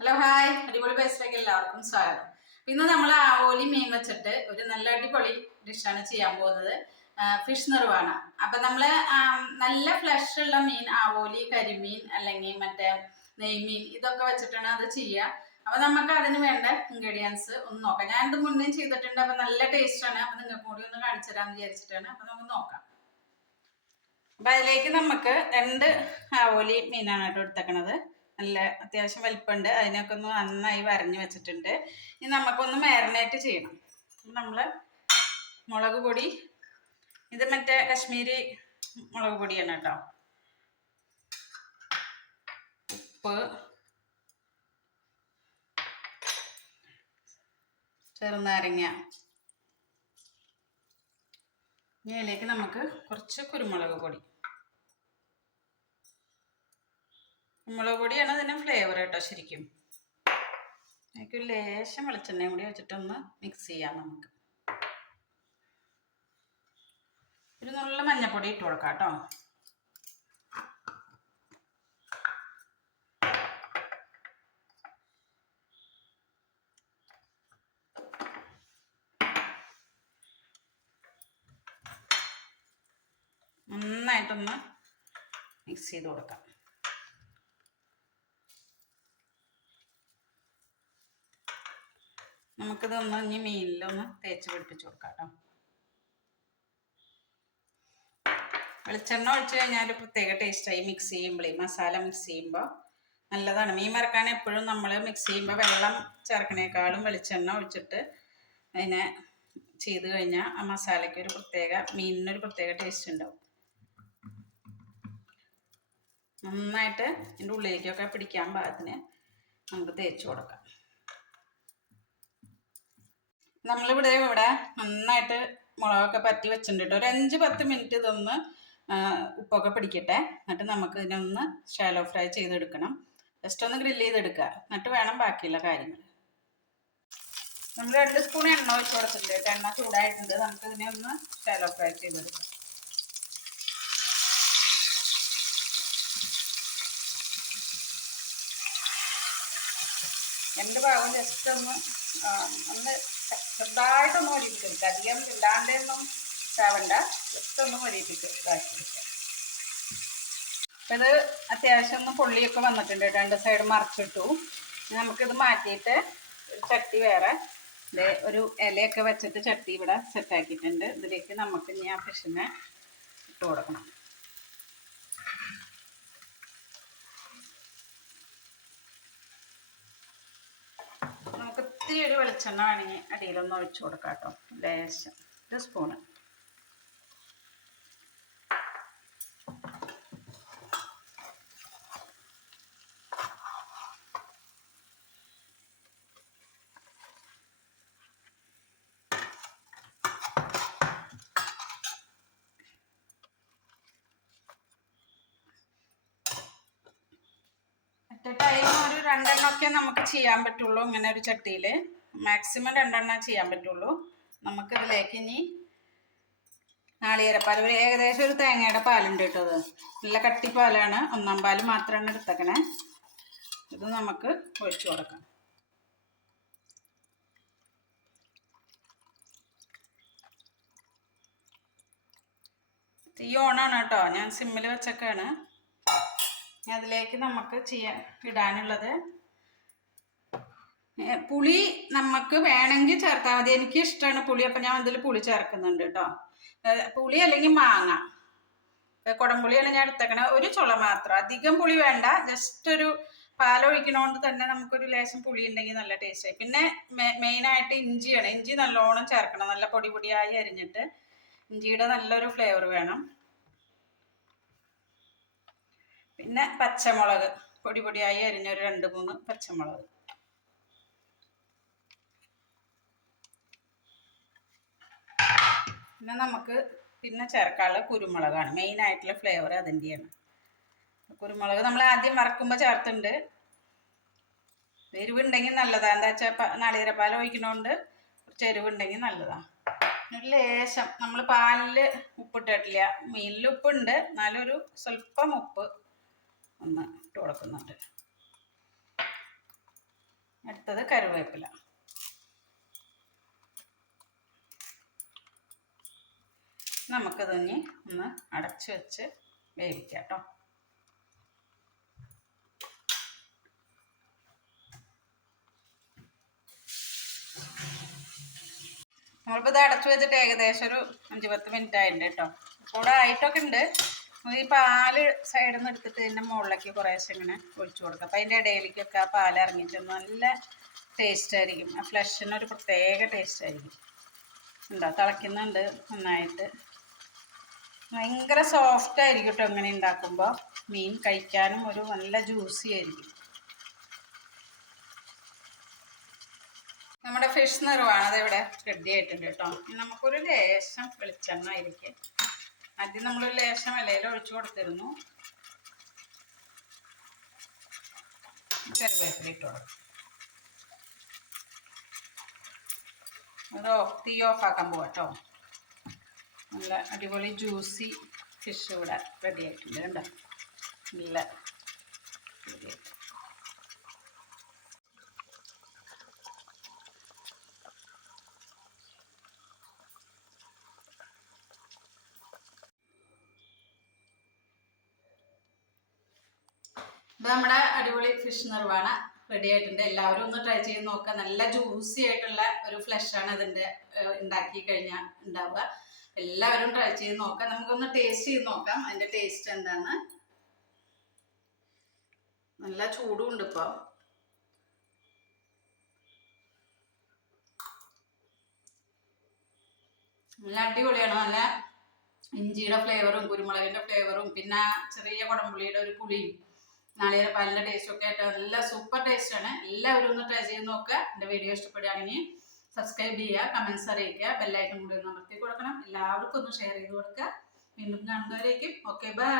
Hello hi അടിപൊളി ബേസിലേക്ക് എല്ലാവർക്കും സ്വാഗതം. ഇന്ന് നമ്മൾ ആവോലി മീൻ വെച്ചിട്ട് ഒരു നല്ല അടിപൊളി ഡിഷാണ് ചെയ്യാൻ പോകുന്നത്. ഫിഷ് നിറവാണ്. അപ്പൊ നമ്മൾ നല്ല ഫ്ലഷ് ഉള്ള മീൻ ആവോലി കരിമീൻ അല്ലെങ്കിൽ മറ്റേ നെയ്മീൻ ഇതൊക്കെ വെച്ചിട്ടാണ് അത് ചെയ്യുക. അപ്പൊ നമുക്ക് അതിന് വേണ്ട ഇൻഗ്രീഡിയൻസ് ഒന്ന് നോക്കാം. ഞാൻ ഇത് മുന്നേ ചെയ്തിട്ടുണ്ട്. അപ്പൊ നല്ല ടേസ്റ്റാണ് അപ്പൊ നിങ്ങൾക്ക് കൂടി ഒന്ന് കാണിച്ചു തരാമെന്ന് വിചാരിച്ചിട്ടാണ്. അപ്പൊ നമുക്ക് നോക്കാം. അപ്പൊ അതിലേക്ക് നമുക്ക് രണ്ട് ആവോലി മീനാണ് കേട്ടോ എടുത്തേക്കണത്. നല്ല അത്യാവശ്യം വലിപ്പമുണ്ട് അതിനൊക്കെ ഒന്ന് നന്നായി വരഞ്ഞു വെച്ചിട്ടുണ്ട്. ഇനി നമുക്കൊന്ന് മാരിനേറ്റ് ചെയ്യണം. നമ്മൾ മുളക് പൊടി ഇത് മറ്റേ കശ്മീരി മുളക് പൊടിയാണ് കേട്ടോ. ഉപ്പ് ചെറുനാരങ്ങ. ഇനി അതിലേക്ക് നമുക്ക് കുറച്ച് കുരുമുളക് പൊടി. കുരുമുളക് പൊടിയാണ് അതിന് ഫ്ലേവർ കേട്ടോ ശരിക്കും. അതിലേക്ക് ലേശം വെളിച്ചെണ്ണയും കൂടി വെച്ചിട്ടൊന്ന് മിക്സ് ചെയ്യാം നമുക്ക്. ഒരു നല്ല മഞ്ഞപ്പൊടി ഇട്ട് കൊടുക്കാം കേട്ടോ. നന്നായിട്ടൊന്ന് മിക്സ് ചെയ്ത് കൊടുക്കാം. നമുക്കിതൊന്ന് ഇനി മീനിലൊന്ന് തേച്ച് പിടിപ്പിച്ച് കൊടുക്കാം കേട്ടോ വെളിച്ചെണ്ണ ഒഴിച്ച് കഴിഞ്ഞാൽ പ്രത്യേക ടേസ്റ്റായി മിക്സ് ചെയ്യുമ്പോഴേ മസാല മിക്സ് ചെയ്യുമ്പോൾ നല്ലതാണ്. മീൻ വറക്കാൻ എപ്പോഴും നമ്മൾ മിക്സ് ചെയ്യുമ്പോൾ വെള്ളം ചേർക്കണേക്കാളും വെളിച്ചെണ്ണ ഒഴിച്ചിട്ട് അതിനെ ചെയ്ത് കഴിഞ്ഞാൽ ആ മസാലയ്ക്ക് ഒരു പ്രത്യേക മീനിനൊരു പ്രത്യേക ടേസ്റ്റ് ഉണ്ടാവും. നന്നായിട്ട് ഇതിന്റെ ഉള്ളിലേക്കൊക്കെ പിടിക്കാൻ പാകത്തിന് നമുക്ക് തേച്ച് കൊടുക്കാം. നമ്മളിവിടെ ഇവിടെ നന്നായിട്ട് മുളകൊക്കെ പറ്റി വെച്ചിട്ടുണ്ട് ഒരു അഞ്ച് പത്ത് മിനിറ്റ് ഇതൊന്ന് ഉപ്പൊക്കെ പിടിക്കട്ടെ. എന്നിട്ട് നമുക്ക് ഇതിനൊന്ന് ഷാലോ ഫ്രൈ ചെയ്തെടുക്കണം. ജസ്റ്റ് ഒന്ന് ഗ്രില്ല് ചെയ്തെടുക്കുക. എന്നിട്ട് വേണം ബാക്കിയുള്ള കാര്യങ്ങൾ. നമ്മൾ രണ്ട് സ്പൂൺ എണ്ണ ഒഴിച്ച് കൊടുത്തിട്ടുണ്ട് എണ്ണ ചൂടായിട്ടുണ്ട്. നമുക്ക് ഇതിനെ ഒന്ന് ഷാലോ ഫ്രൈ ചെയ്തെടുക്കാം. രണ്ട് ഭാഗം ജസ്റ്റ് ഒന്ന് ഒന്ന് ചെറുതായിട്ടൊന്ന് മൊരിപ്പിച്ചെടുക്കുക അധികം ഇല്ലാണ്ടൊന്നും ചാവണ്ട ജസ്റ്റ് ഒന്ന് എടുക്കുക അപ്പം ഇത് അത്യാവശ്യം ഒന്ന് പൊള്ളിയൊക്കെ വന്നിട്ടുണ്ട് രണ്ട് സൈഡ് മറിച്ചിട്ടു. നമുക്കിത് മാറ്റിയിട്ട് ഒരു ചട്ടി വേറെ. ഒരു ഇലയൊക്കെ വെച്ചിട്ട് ചട്ടി ഇവിടെ സെറ്റാക്കിയിട്ടുണ്ട് ഇതിലേക്ക് നമുക്ക് ഇനി ആ ഫിഷിനെ ഇട്ട് കൊടുക്കണം നമുക്ക് ഇത്തിരി ഒരു വെളിച്ചെണ്ണ വേണമെങ്കിൽ അടിയിലൊന്ന് ഒഴിച്ചു കൊടുക്കാം കേട്ടോ ലേശം. ഒരു സ്പൂണ് ഒരു രണ്ടെണ്ണമൊക്കെ നമുക്ക് ചെയ്യാൻ പറ്റുള്ളൂ ഇങ്ങനെ ഒരു ചട്ടിയിൽ മാക്സിമം രണ്ടെണ്ണം ചെയ്യാൻ പറ്റുള്ളൂ. നമുക്കിതിലേക്ക് ഇനി നാളികേരപ്പാൽ. ഒരു ഏകദേശം ഒരു തേങ്ങയുടെ പാലുണ്ട് അത്. നല്ല കട്ടിപ്പാലാണ്. ഒന്നാം പാൽ മാത്രമാണ് എടുത്തേക്കണേ. ഇത് നമുക്ക് ഒഴിച്ചു കൊടുക്കാം. തീ ഓണാണ് കേട്ടോ. ഞാൻ സിമ്മിൽ വെച്ചൊക്കെയാണ്. അതിലേക്ക് നമുക്ക് ചെയ്യാൻ ഇടാനുള്ളത്. പുളി നമുക്ക് വേണമെങ്കിൽ ചേർക്കാം മതി. എനിക്ക് ഇഷ്ടമാണ് പുളി. അപ്പം ഞാൻ ഇതിൽ പുളി ചേർക്കുന്നുണ്ട് കേട്ടോ പുളി അല്ലെങ്കിൽ മാങ്ങ. കുടംപുളിയാണ് ഞാൻ എടുത്തേക്കണ. ഒരു ചുള മാത്രം. അധികം പുളി വേണ്ട. ജസ്റ്റ് ഒരു പാലൊഴിക്കണോണ്ട് തന്നെ നമുക്കൊരു ലേശം പുളി ഉണ്ടെങ്കിൽ നല്ല ടേസ്റ്റ് ആയി പിന്നെ മെയിനായിട്ട് ഇഞ്ചിയാണ്. ഇഞ്ചി നല്ലോണം ചേർക്കണം. നല്ല പൊടി പൊടിയായി അരിഞ്ഞിട്ട് ഇഞ്ചിയുടെ നല്ലൊരു ഫ്ലേവർ വേണം. പിന്നെ പച്ചമുളക്. പൊടി പൊടിയായി അരിഞ്ഞൊരു രണ്ട് മൂന്ന് പച്ചമുളക്. പിന്നെ നമുക്ക് പിന്നെ ചേർക്കാനുള്ള കുരുമുളകാണ്. മെയിൻ ആയിട്ടുള്ള ഫ്ലേവർ അതിന്റെയാണ് കുരുമുളക് നമ്മൾ ആദ്യം വറക്കുമ്പോൾ ചേർത്തുണ്ട് എരിവുണ്ടെങ്കിൽ നല്ലതാണ് എന്താ വെച്ചാൽ നാളികേരപ്പാൽ ഒഴിക്കണോണ്ട് കുറച്ച് എരിവുണ്ടെങ്കിൽ നല്ലതാണ് ഒരു ലേശം നമ്മൾ പാലിൽ ഉപ്പിട്ടിട്ടില്ല. മീനിൽ ഉപ്പുണ്ട്. എന്നാലും സ്വല്പം ഉപ്പ് ഒന്ന് ഇട്ട് കൊടുക്കുന്നുണ്ട്. അടുത്തത് കരുവേപ്പില നമുക്കിതൊന്ന് ഒന്ന് അടച്ചു വെച്ച് വേവിക്കാം കേട്ടോ. നമ്മളിപ്പോൾ ഇത് അടച്ചു വെച്ചിട്ട് ഏകദേശം ഒരു അഞ്ച് പത്ത് മിനിറ്റ് ആയിട്ടുണ്ട് കേട്ടോ. കൂടെ ആയിട്ടൊക്കെ ഉണ്ട്. ഈ പാൽ സൈഡിൽ നിന്ന് എടുത്തിട്ട് ഇതിന്റെ മുകളിലേക്ക് കുറേശ്ശെ ഇങ്ങനെ ഒഴിച്ചു കൊടുക്കാം. അപ്പം അതിന്റെ ഇടയിലേക്കൊക്കെ ആ പാൽ ഇറങ്ങിയിട്ട് നല്ല ടേസ്റ്റ് ആയിരിക്കും. ആ ഫ്ലഷിനൊരു പ്രത്യേക ടേസ്റ്റ് ആയിരിക്കും. ഉണ്ടോ? തിളയ്ക്കുന്നുണ്ട് നന്നായിട്ട്. ഭയങ്കര സോഫ്റ്റ് ആയിരിക്കും കേട്ടോ ഇങ്ങനെ ഉണ്ടാക്കുമ്പോൾ മീൻ കഴിക്കാനും ഒരു നല്ല ജ്യൂസി ആയിരിക്കും. നമ്മുടെ ഫിഷ് നിറവാണ്. അതിവിടെ റെഡി ആയിട്ടുണ്ട് കേട്ടോ നമുക്കൊരു ലേശം വെളിച്ചെണ്ണ ആയിരിക്കും ആദ്യം നമ്മൾ ലേശം ഇലയിൽ ഒഴിച്ചു കൊടുത്തിരുന്നു. കറിവേപ്പില ഇട്ട് കൊടുക്കും തീ ഓഫ് ആക്കാൻ പോവാം കേട്ടോ നല്ല അടിപൊളി ജ്യൂസി ഫിഷ് ഇവിടെ റെഡി ആയിട്ടുണ്ട് കണ്ടോ? നല്ല നമ്മുടെ അടിപൊളി ഫിഷ് നിർവാണ റെഡി ആയിട്ടുണ്ട്. എല്ലാവരും ഒന്ന് ട്രൈ ചെയ്ത് നോക്കുക നല്ല ജ്യൂസി ആയിട്ടുള്ള ഒരു ഫ്ലഷ് ആണ് ഇതിന്റെ ഉണ്ടാക്കി കഴിഞ്ഞാൽ ഉണ്ടാവുക. എല്ലാവരും ട്രൈ ചെയ്ത് നോക്കാം. നമുക്കൊന്ന് ടേസ്റ്റ് ചെയ്ത് നോക്കാം. അതിന്റെ ടേസ്റ്റ് എന്താണ്? നല്ല ചൂടും ഉണ്ട് ഇപ്പൊ. നല്ല അടിപൊളിയാണ്. നല്ല ഇഞ്ചിയുടെ ഫ്ലേവറും കുരുമുളകിന്റെ ഫ്ലേവറും പിന്നെ ചെറിയ കുടംപുളിയുടെ ഒരു പുളിയും നാളികേര പാലിന്റെ ടേസ്റ്റും ഒക്കെ ആയിട്ട് നല്ല സൂപ്പർ ടേസ്റ്റ് ആണ്. എല്ലാവരും ഒന്ന് ട്രൈ ചെയ്ത് നോക്കുക എന്റെ വീഡിയോ ഇഷ്ടപ്പെടുകയാണെങ്കിൽ സബ്സ്ക്രൈബ് ചെയ്യുക കമൻസ് അറിയിക്കുക ബെല്ലൈക്കൺ കൂടി ഒന്ന് അമർത്തി കൊടുക്കണം. എല്ലാവർക്കും ഒന്ന് ഷെയർ ചെയ്ത് കൊടുക്കുക. വീണ്ടും കാണുന്നവരേക്കും. Okay bye